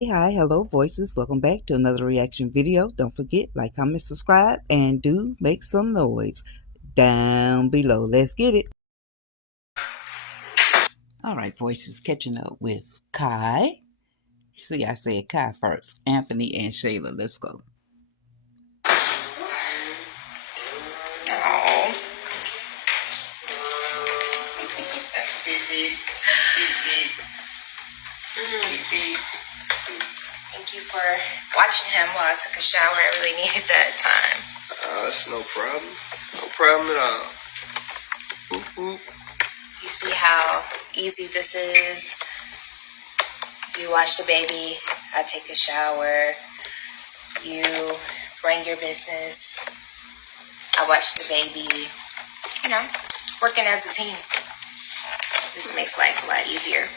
Hey, hi, hello, voices. Welcome back to another reaction video. Don't forget, like, comment, subscribe, and do make some noise down below. Let's get it. All right, voices, catching up with Kai. See, I said Kai first. Anthony and Shayla. Let's go. Oh. Thank you for watching him while I took a shower. I really needed that time. That's no problem. No problem at all. Boop. You see how easy this is? You watch the baby, I take a shower, you bring your business, I watch the baby, working as a team. This makes life a lot easier.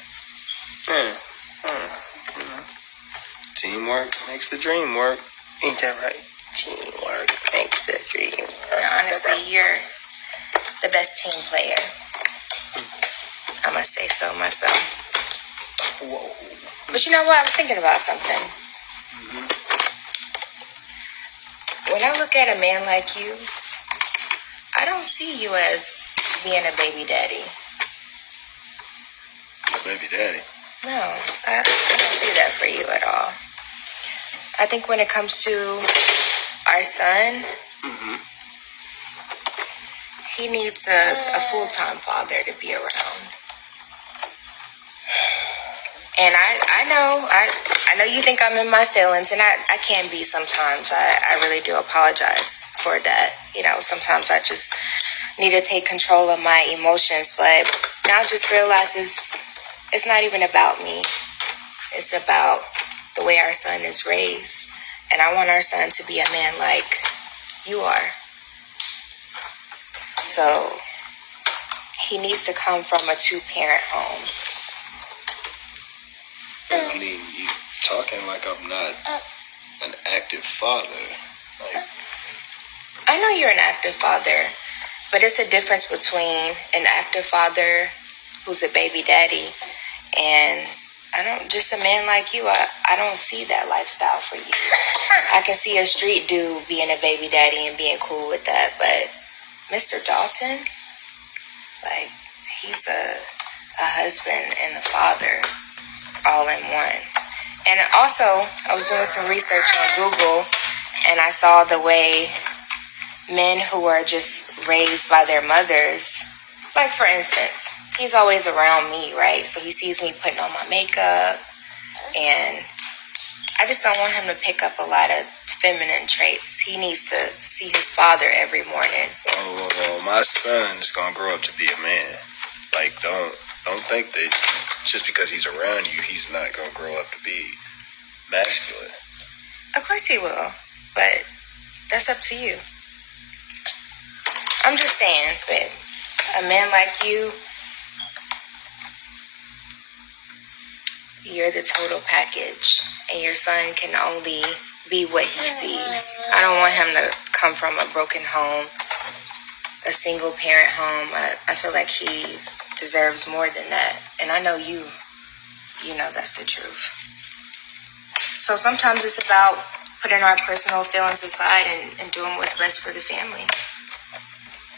Teamwork makes the dream work. Ain't that right? Teamwork makes the dream work. Honestly, you're the best team player. I must say so myself. Whoa. But you know what? I was thinking about something. When I look at a man like you, I don't see you as being a baby daddy. A baby daddy? No, I don't see that for you at all. I think when it comes to our son, he needs a full-time father to be around. And I know you think I'm in my feelings, and I can be sometimes. I really do apologize for that. Sometimes I just need to take control of my emotions, but now I just realize it's not even about me. It's about the way our son is raised. And I want our son to be a man like you are. So he needs to come from a two-parent home. I mean, you talking like I'm not an active father. I know you're an active father, but it's a difference between an active father who's a baby daddy and just a man like you. I don't see that lifestyle for you. I can see a street dude being a baby daddy and being cool with that, but Mr. Dalton, he's a husband and a father all in one. And also, I was doing some research on Google, and I saw the way men who are just raised by their mothers, like for instance, he's always around me, right? So he sees me putting on my makeup, and I just don't want him to pick up a lot of feminine traits. He needs to see his father every morning. Well, my son is gonna grow up to be a man. Don't think that just because he's around you, he's not gonna grow up to be masculine. Of course he will, but that's up to you. I'm just saying, babe, a man like you're the total package, and your son can only be what he sees. I don't want him to come from a broken home, a single parent home. I feel like he deserves more than that, and I know you know that's the truth. So sometimes it's about putting our personal feelings aside and doing what's best for the family.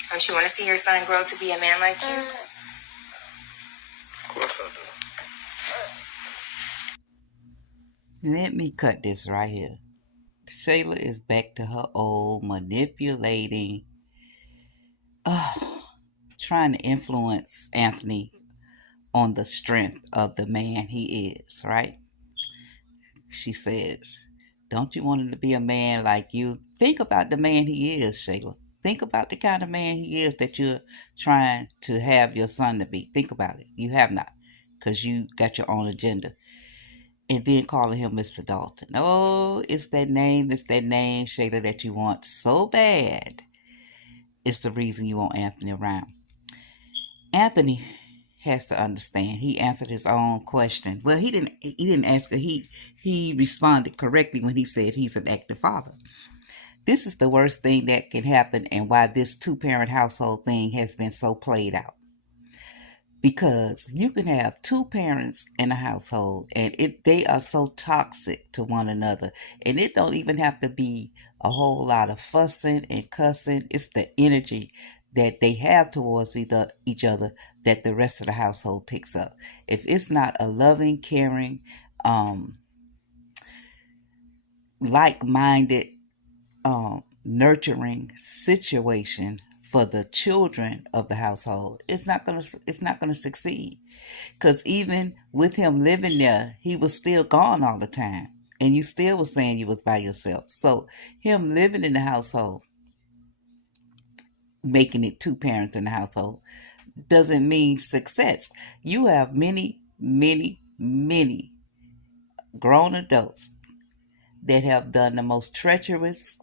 Don't you want to see your son grow to be a man like you? Of course I do. Let me cut this right here. Shayla is back to her old manipulating, trying to influence Anthony on the strength of the man he is, right? She says, don't you want him to be a man like you? Think about the man he is, Shayla. Think about the kind of man he is that you're trying to have your son to be. Think about it. You have not, because you got your own agenda. And then calling him Mr. Dalton. Oh, it's that name, Shayla, that you want so bad. It's the reason you want Anthony around. Anthony has to understand. He answered his own question. Well, he didn't ask her. He responded correctly when he said he's an active father. This is the worst thing that can happen, and why this two-parent household thing has been so played out. because you can have two parents in a household and they are so toxic to one another, and it don't even have to be a whole lot of fussing and cussing. It's the energy that they have towards each other that the rest of the household picks up. If it's not a loving, caring, like-minded, nurturing situation for the children of the household, it's not gonna succeed. Because even with him living there, he was still gone all the time. And you still was saying you was by yourself. So him living in the household, making it two parents in the household, doesn't mean success. You have many, many, many grown adults that have done the most treacherous,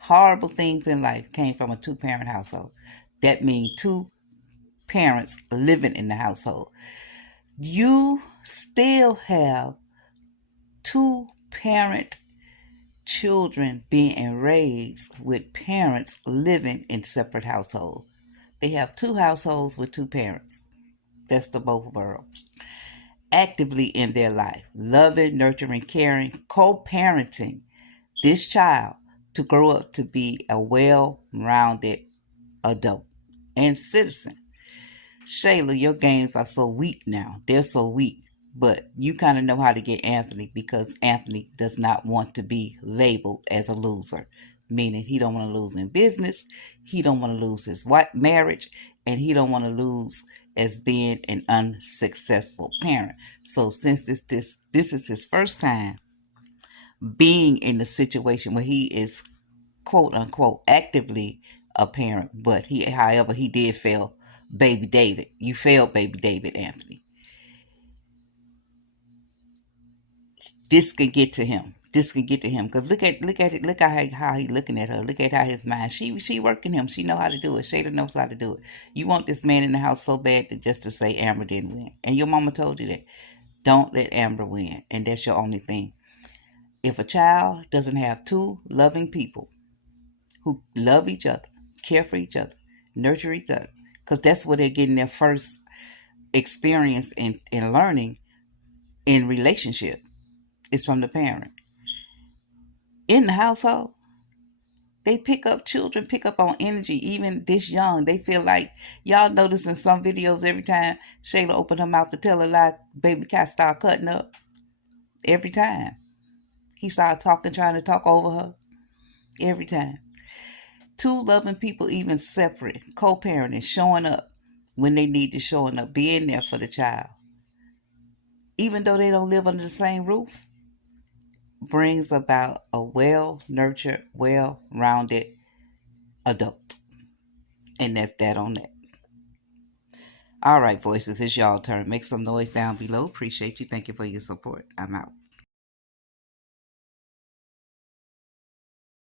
horrible things in life came from a two parent household. That means two parents living in the household. You still have two parent children being raised with parents living in separate households. They have two households with two parents. That's the both worlds. Actively in their life, loving, nurturing, caring, co parenting this child to grow up to be a well rounded adult and citizen. Shayla, your games are so weak now. They're so weak. But you kind of know how to get Anthony because Anthony does not want to be labeled as a loser, meaning he don't want to lose in business, he don't want to lose his wife marriage, and he don't want to lose as being an unsuccessful parent. So since this is his first time being in the situation where he is quote unquote actively a parent, but he however he did fail baby David. You failed baby David, Anthony. This can get to him. This can get to him because look at it. Look at how he looking at her. Look at how his mind. She working him. She know how to do it. Shayla knows how to do it. You want this man in the house so bad that just to say Amber didn't win, and your mama told you that. Don't let Amber win, and that's your only thing. If a child doesn't have two loving people who love each other, care for each other, nurture each other, because that's where they're getting their first experience in learning in relationship is from the parent. In the household, they pick up children, pick up on energy, even this young. They feel like y'all notice in some videos every time Shayla opened her mouth to tell a lie, baby cat start cutting up. Every time. He started talking, trying to talk over her. Every time. Two loving people, even separate, co-parenting, showing up when they need to showing up, being there for the child. Even though they don't live under the same roof, brings about a well-nurtured, well-rounded adult. And that's that on that. All right, voices, it's y'all turn. Make some noise down below. Appreciate you. Thank you for your support. I'm out.